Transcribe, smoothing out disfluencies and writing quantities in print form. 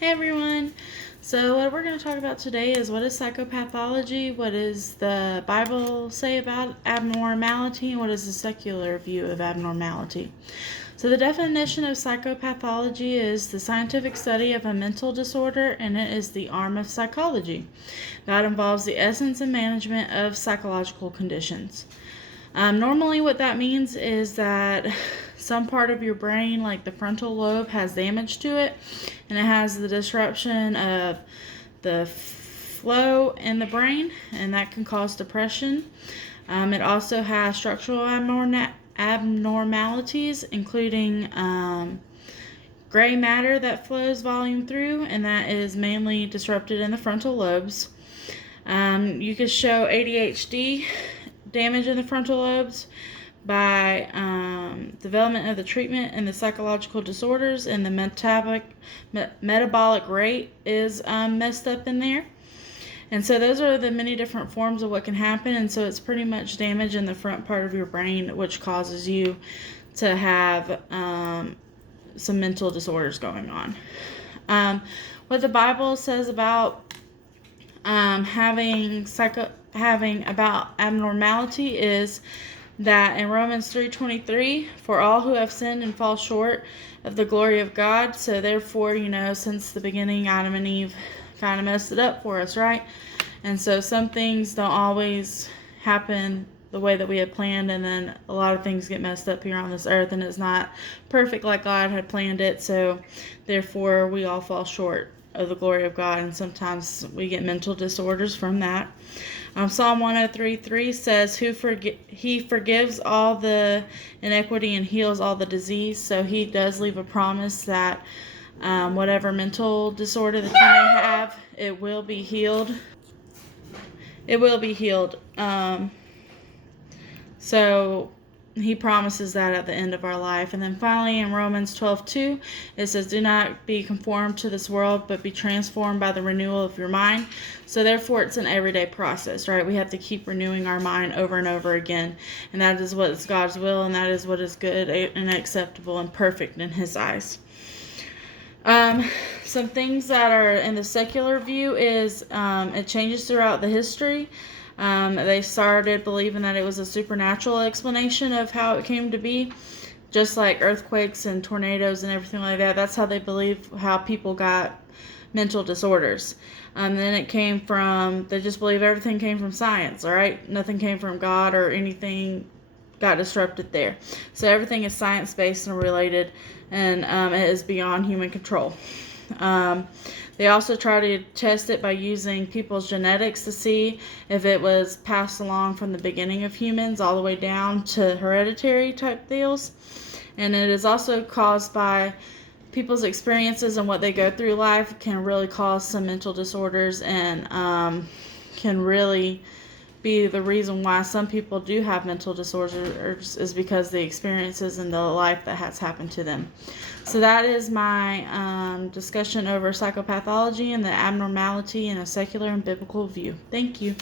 Hey everyone! So what we're going to talk about today is what is psychopathology, what does the Bible say about abnormality, and what is the secular view of abnormality. So the definition of psychopathology is the scientific study of a mental disorder, and it is the arm of psychology. That involves the essence and management of psychological conditions. Normally what that means is that some part of your brain, like the frontal lobe, has damage to it, and it has the disruption of the flow in the brain, and that can cause depression. It also has structural abnormalities, including gray matter that flows volume through, and that is mainly disrupted in the frontal lobes. You could show ADHD damage in the frontal lobes by development of the treatment and the psychological disorders, and the metabolic rate is messed up in there. And so those are the many different forms of what can happen, and so it's pretty much damage in the front part of your brain which causes you to have some mental disorders going on. What the Bible says about having about abnormality is that in Romans 3:23, for all who have sinned and fall short of the glory of God. So therefore, since the beginning, Adam and Eve kind of messed it up for us, right? And so some things don't always happen the way that we had planned, and then a lot of things get messed up here on this earth, and it's not perfect like God had planned it. So therefore, we all fall short of the glory of God, and sometimes we get mental disorders from that. Psalm 103:3 says, He forgives all the iniquity and heals all the disease. So he does leave a promise that whatever mental disorder that you may have, it will be healed. It will be healed. So he promises that at the end of our life. And then finally in Romans 12:2, it says, do not be conformed to this world, but be transformed by the renewal of your mind. So therefore it's an everyday process, right? We have to keep renewing our mind over and over again. And that is what is God's will, and that is what is good and acceptable and perfect in his eyes. Some things that are in the secular view is it changes throughout the history. They started believing that it was a supernatural explanation of how it came to be, just like earthquakes and tornadoes and everything like that. That's how they believe how people got mental disorders. Then they just believe everything came from science, all right? Nothing came from God or anything got disrupted there. So everything is science-based and related, and it is beyond human control. They also try to test it by using people's genetics to see if it was passed along from the beginning of humans all the way down to hereditary type deals. And it is also caused by people's experiences, and what they go through life can really cause some mental disorders, and can really be the reason why some people do have mental disorders is because the experiences and the life that has happened to them. So that is my discussion over psychopathology and the abnormality in a secular and biblical view. Thank you.